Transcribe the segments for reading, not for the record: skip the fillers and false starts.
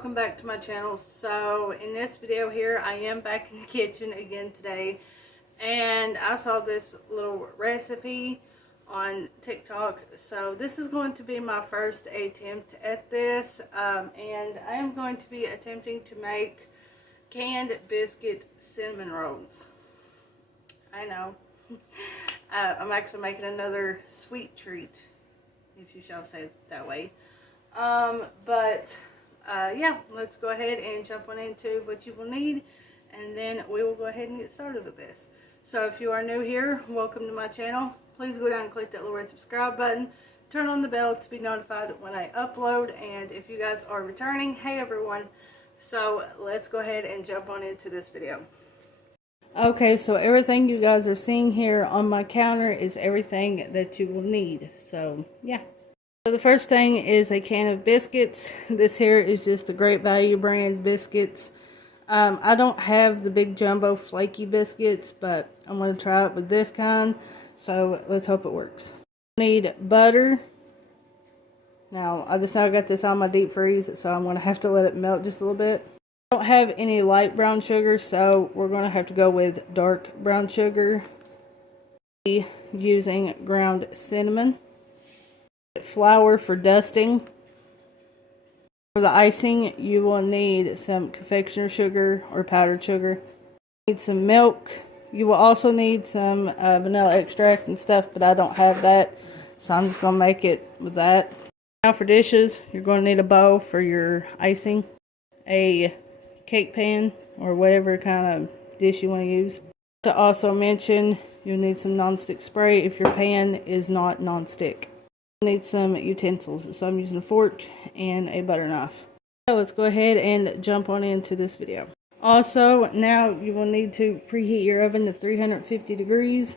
welcome back to my channel. So in this video here, I am back in the kitchen again today, and I saw this little recipe on TikTok. So this is going to be my first attempt at this, and I am going to be attempting to make canned biscuit cinnamon rolls. I know. I'm actually making another sweet treat, if you shall say it that way. Yeah, let's go ahead and jump on into what you will need, and then we will go ahead and get started with this. So if you are new here, welcome to my channel. Please go down and click that little red subscribe button, turn on the bell to be notified when I upload, and if you guys are returning, hey everyone. So let's go ahead and jump on into this video. Okay, so everything you guys are seeing here on my counter is everything that you will need. So yeah. So the first thing is a can of biscuits. This here is just the Great Value brand biscuits. I don't have the big jumbo flaky biscuits, but I'm going to try it with this kind. So let's hope it works. I need butter. Now, I just now got this on my deep freeze, so I'm going to have to let it melt just a little bit. I don't have any light brown sugar, so we're going to have to go with dark brown sugar. Using ground cinnamon. Flour for dusting. For the icing, you will need some confectioner sugar or powdered sugar. Need some milk. You will also need some vanilla extract and stuff, but I don't have that, so I'm just going to make it with that. Now for dishes, you're going to need a bowl for your icing, a cake pan or whatever kind of dish you want to use. To also mention, you'll need some nonstick spray if your pan is not nonstick. Need some utensils, so I'm using a fork and a butter knife. So let's go ahead and jump on into this video. Also, now you will need to preheat your oven to 350 degrees.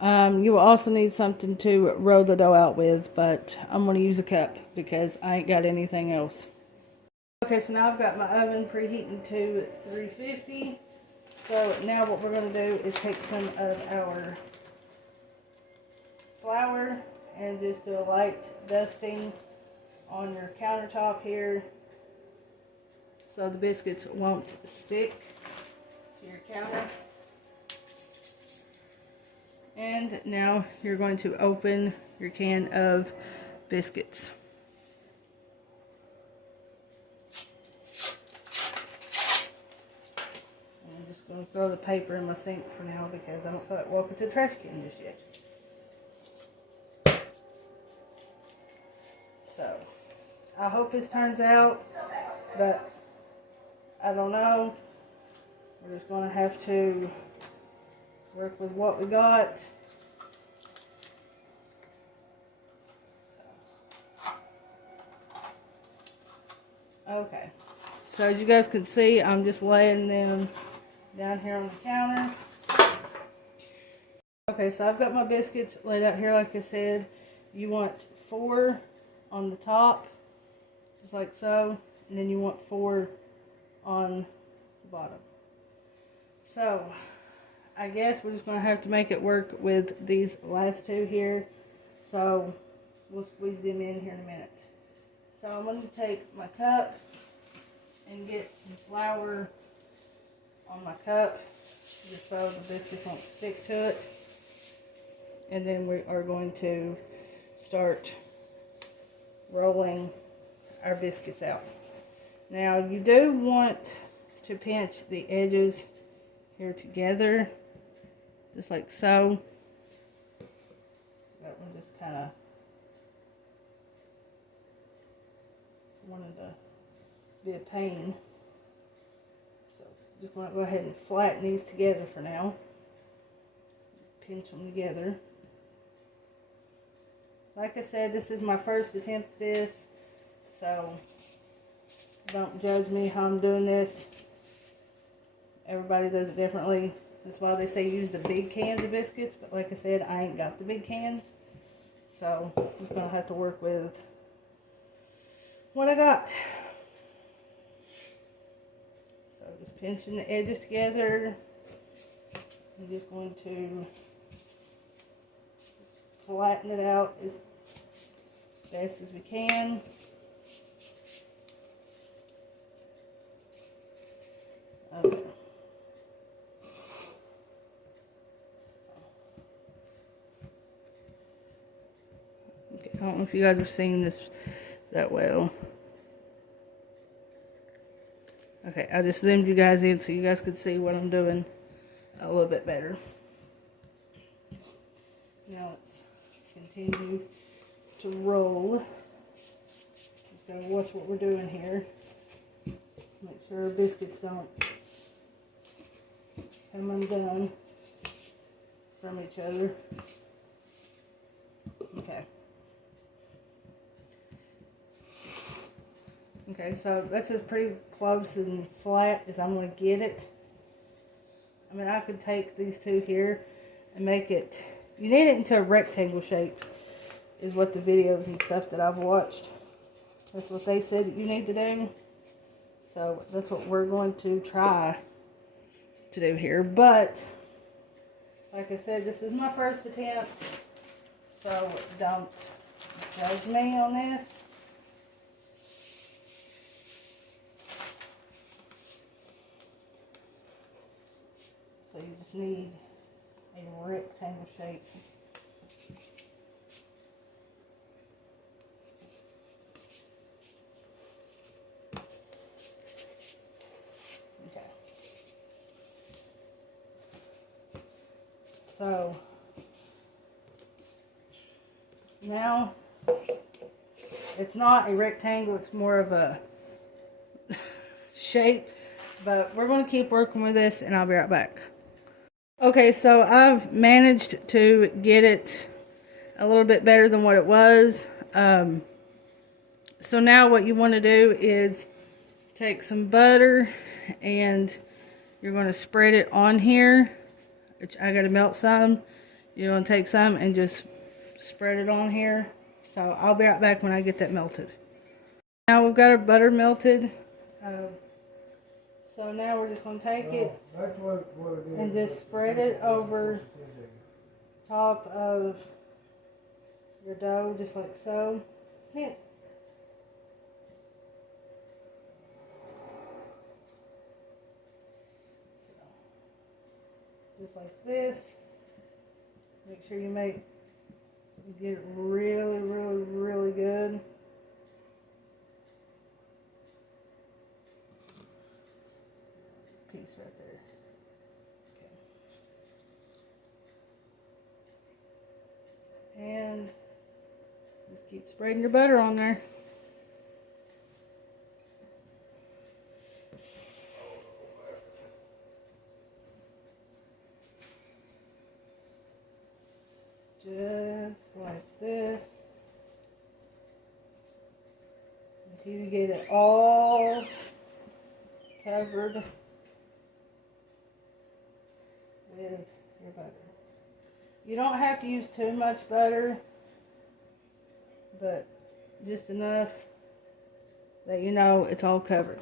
You will also need something to roll the dough out with, but I'm going to use a cup because I ain't got anything else. Okay, so now I've got my oven preheating to 350. So now what we're going to do is take some of our flour and just do a light dusting on your countertop here so the biscuits won't stick to your counter. And now you're going to open your can of biscuits. I'm just going to throw the paper in my sink for now because I don't feel like walking to the trash can just yet. So, I hope this turns out, but I don't know. We're just going to have to work with what we got. Okay, so as you guys can see, I'm just laying them down here on the counter. Okay, so I've got my biscuits laid out here like I said. You want 4 on the top, just like so, and then you want 4 on the bottom. So I guess we're just going to have to make it work with these last 2 here, so we'll squeeze them in here in a minute. So I'm going to take my cup and get some flour on my cup just so the biscuits won't stick to it, and then we are going to start rolling our biscuits out. Now you do want to pinch the edges here together, just like so. That one just kind of wanted to be a pain. So just want to go ahead and flatten these together for now. Pinch them together. Like I said, this is my first attempt at this, so don't judge me how I'm doing this. Everybody does it differently. That's why they say use the big cans of biscuits, but like I said, I ain't got the big cans, so I'm just going to have to work with what I got. So just pinching the edges together. I'm just going to flatten it out as best as we can. Okay, I don't know if you guys are seeing this that well. Okay, I just zoomed you guys in so you guys could see what I'm doing a little bit better. Now let's continue to roll. Just gotta watch what we're doing here. Make sure our biscuits don't come undone from each other. Okay. Okay, so that's as pretty close and flat as I'm going to get it. I mean, I could take these two here and make it, you need it into a rectangle shape, is what the videos and stuff that I've watched. That's what they said that you need to do. So that's what we're going to try to do here. But, like I said, this is my first attempt. So don't judge me on this. So you just need a rectangle shape. Okay. So now it's not a rectangle, it's more of a shape, but we're going to keep working with this and I'll be right back. Okay, so I've managed to get it a little bit better than what it was. So now what you want to do is take some butter and you're going to spread it on here. I got to melt some. You're going to take some and just spread it on here. So I'll be right back when I get that melted. Now we've got our butter melted. So now we're just going to take it and just spread it over top of your dough, just like so. Yeah. Just like this. Make sure you get it really, really, really good. Piece right there. Okay. And just keep spreading your butter on there. Just like this. Until you get it all covered with your butter. You don't have to use too much butter, but just enough that you know it's all covered.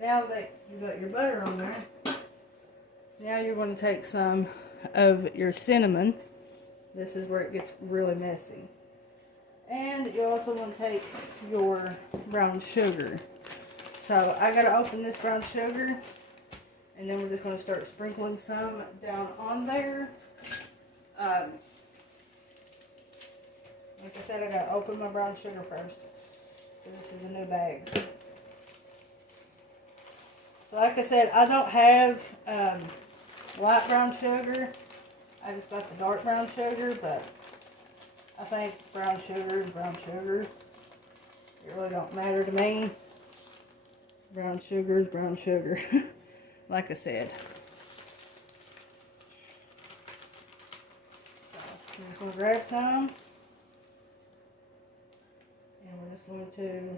Now that you got your butter on there, now you're going to take some of your cinnamon. This is where it gets really messy. And you also want to take your brown sugar. So I got to open this brown sugar. And then we're just going to start sprinkling some down on there. Like I said, I got to open my brown sugar first. This is a new bag. So like I said, I don't have light brown sugar. I just got the dark brown sugar, but I think brown sugar is brown sugar. It really don't matter to me. Brown sugar is brown sugar. Like I said. So I'm just going to grab some. And we're just going to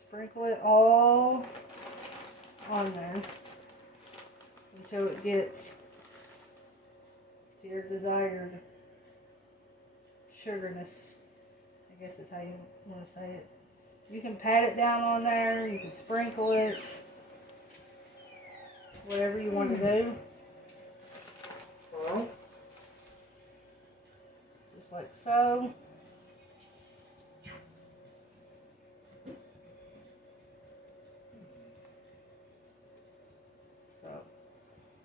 sprinkle it all on there until it gets to your desired sugarness. I guess that's how you want to say it. You can pat it down on there. You can sprinkle it. Whatever you want to do. Just like so.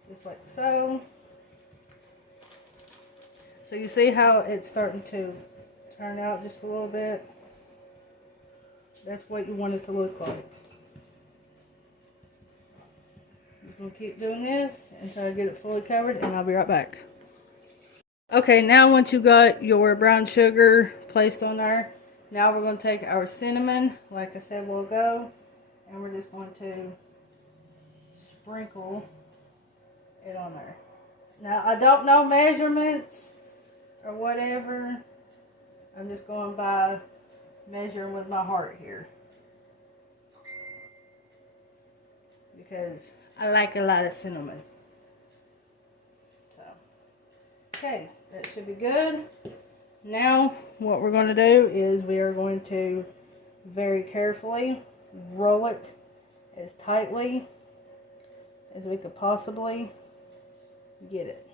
Just like so. So you see how it's starting to turn out just a little bit. That's what you want it to look like. I'm just going to keep doing this until I get it fully covered, and I'll be right back. Okay, now once you got your brown sugar placed on there, now we're going to take our cinnamon, like I said, we'll go, and we're just going to sprinkle it on there. Now, I don't know measurements or whatever. I'm just going by measuring with my heart here, because I like a lot of cinnamon. So, okay, that should be good. Now, what we're going to do is we are going to very carefully roll it as tightly as we could possibly get it.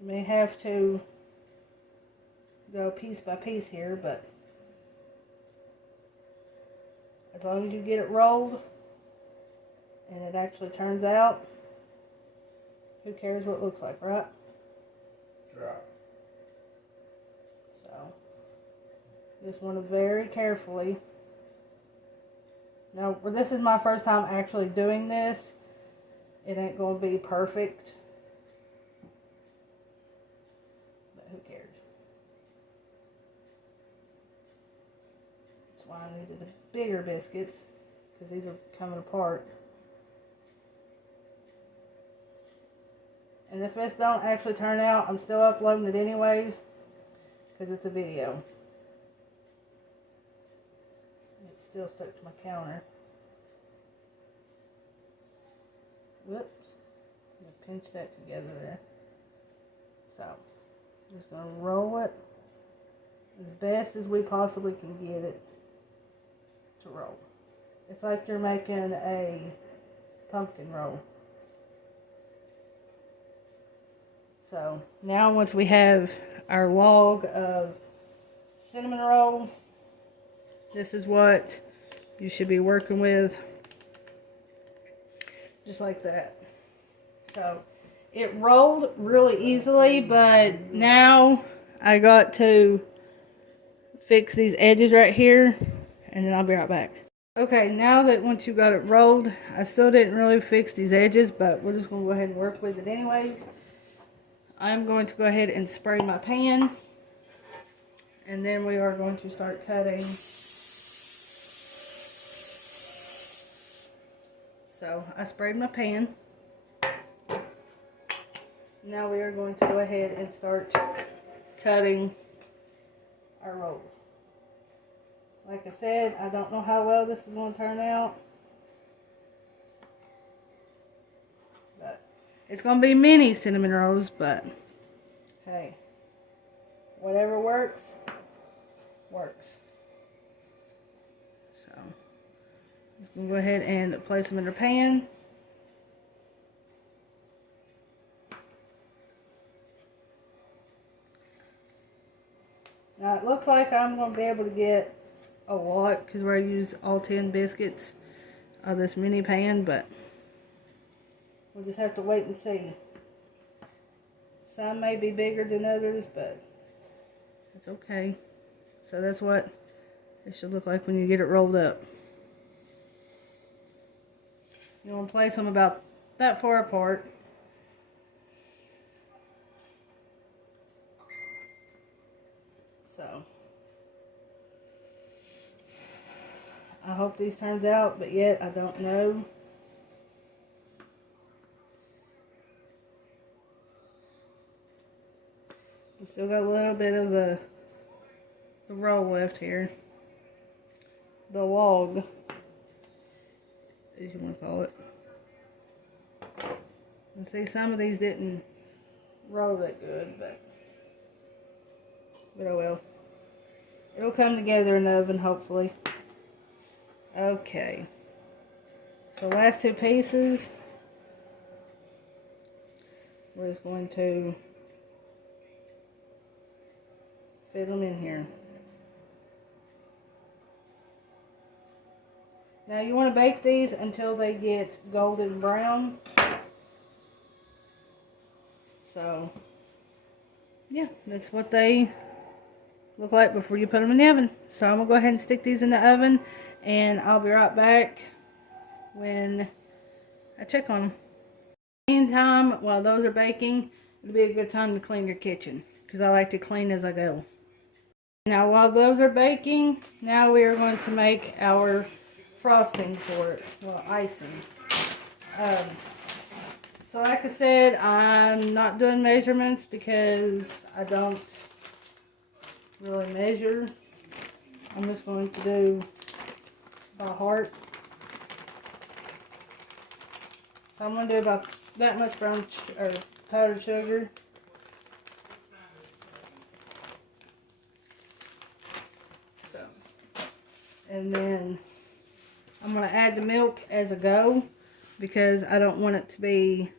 You may have to go piece by piece here, but as long as you get it rolled and it actually turns out, who cares what it looks like, right? Right. So, just want to very carefully. Now, this is my first time actually doing this. It ain't going to be perfect, but who cares? That's why I needed the bigger biscuits, because these are coming apart. And if this don't actually turn out, I'm still uploading it anyways, because it's a video. It's still stuck to my counter. Whoops. I'm going to pinch that together there. So, I'm just going to roll it as best as we possibly can get it to roll. It's like you're making a pumpkin roll. So, now once we have our log of cinnamon roll, this is what you should be working with. Just like that. So, it rolled really easily, but now I got to fix these edges right here, and then I'll be right back. Okay, now that once you got it rolled, I still didn't really fix these edges, but we're just going to go ahead and work with it anyways. I'm going to go ahead and spray my pan, and then we are going to start cutting. So, I sprayed my pan. Now we are going to go ahead and start cutting our rolls. Like I said, I don't know how well this is going to turn out, but it's going to be mini cinnamon rolls, but hey, whatever works, works. So, just going to go ahead and place them in the pan. Now it looks like I'm going to be able to get a lot because we're going to use all 10 biscuits of this mini pan, but we'll just have to wait and see. Some may be bigger than others, but it's okay. So that's what it should look like when you get it rolled up. You want to place them about that far apart. So, I hope these turns out, but yet I don't know. We still got a little bit of the roll left here. The log, as you want to call it. And see, some of these didn't roll that good, but oh well. It'll come together in the oven, hopefully. Okay. So last two pieces, we're just going to fit them in here. Now you want to bake these until they get golden brown. So, yeah, that's what they look like before you put them in the oven. So I'm gonna go ahead and stick these in the oven, and I'll be right back when I check on them. Meantime, while those are baking, it'll be a good time to clean your kitchen, because I like to clean as I go. Now while those are baking, now we are going to make our frosting for it, well, icing. So like I said, I'm not doing measurements because I don't really measure. I'm just going to do by heart. So I'm going to do about that much powdered sugar. So, and then I'm going to add the milk as I go, because I don't want it to be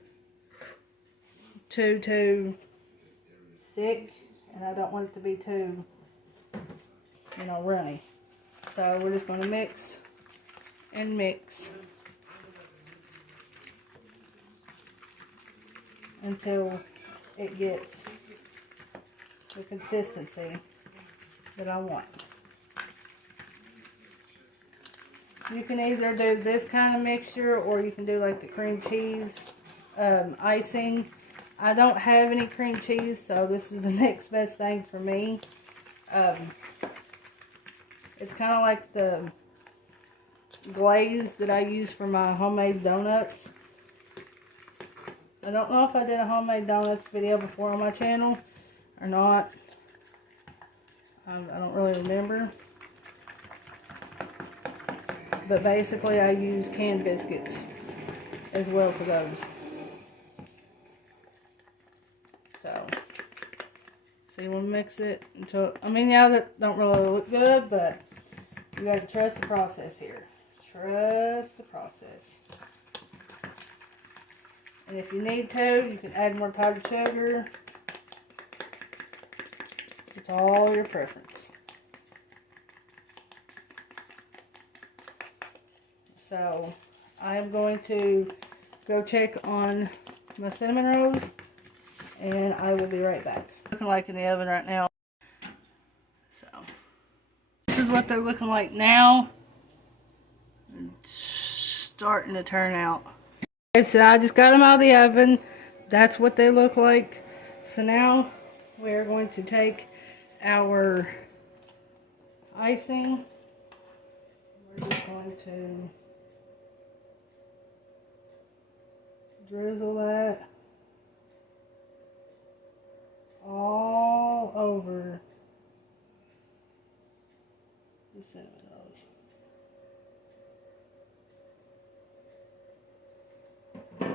too thick, and I don't want it to be too, you know, runny. So we're just going to mix and mix until it gets the consistency that I want. You can either do this kind of mixture, or you can do like the cream cheese icing. I don't have any cream cheese, so this is the next best thing for me. It's kind of like the glaze that I use for my homemade donuts. I don't know if I did a homemade donuts video before on my channel or not. I don't really remember. But basically I use canned biscuits as well for those. So you want to mix it until, I mean, yeah, that don't really look good, but you got to trust the process here. Trust the process. And if you need to, you can add more powdered sugar. It's all your preference. So I am going to go check on my cinnamon rolls, and I will be right back. Looking like in the oven right now. So this is what they're looking like now. It's starting to turn out. Okay, so I just got them out of the oven. That's what they look like. So now we're going to take our icing. We're just going to drizzle that all over the cinnamon rolls.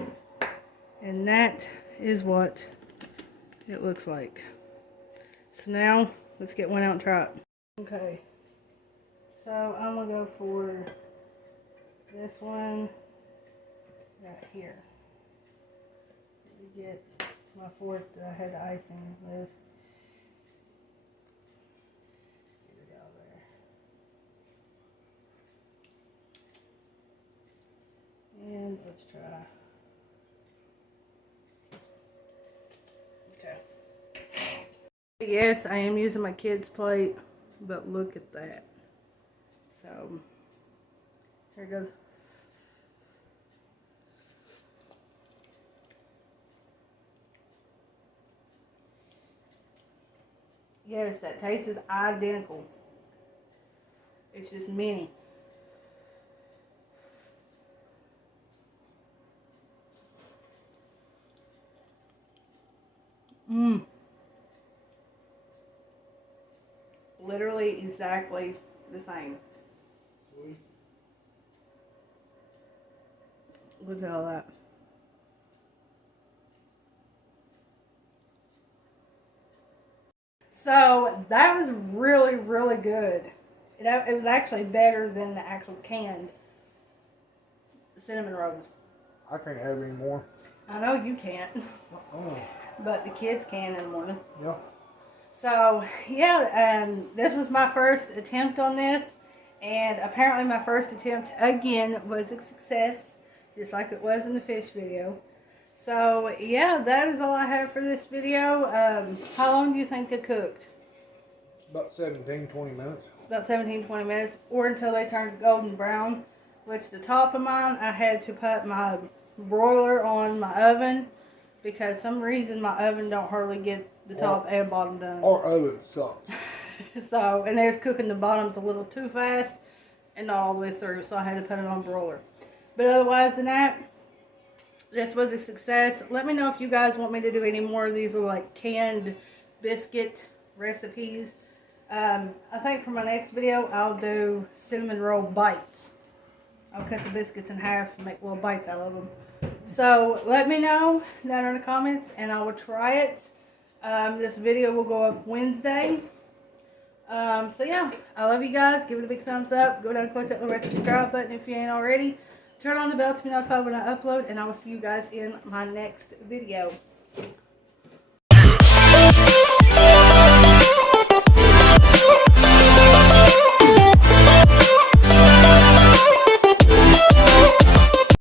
And that is what it looks like. So now let's get one out and try it. Okay, so I'm gonna go for this one right here. Get my fork that I had the icing with. Get it out there. And let's try. Okay. Yes, I am using my kid's plate, but look at that. So, here goes. Yes, that taste is identical. It's just mini. Literally exactly the same. Sweet. Look at all that. So that was really, really good. It was actually better than the actual canned cinnamon rolls. I can't have any more. I know you can't, Oh. but the kids can in the morning. Yeah. So yeah, this was my first attempt on this, and apparently my first attempt again was a success, just like it was in the fish video. So yeah, that is all I have for this video. How long do you think it cooked? About 17, 20 minutes. About 17-20 minutes, or until they turn golden brown. Which the top of mine, I had to put my broiler on my oven because some reason my oven don't hardly get the top and bottom done. Our oven sucks. So, and there's cooking the bottoms a little too fast and not all the way through, so I had to put it on broiler. But otherwise than that, this was a success. Let me know if you guys want me to do any more of these little like canned biscuit recipes. I think for my next video, I'll do cinnamon roll bites. I'll cut the biscuits in half and make little bites out of them. So let me know down in the comments and I will try it. This video will go up Wednesday. So yeah, I love you guys. Give it a big thumbs up. Go down and click that little red subscribe button if you ain't already. Turn on the bell to be notified when I upload, and I will see you guys in my next video.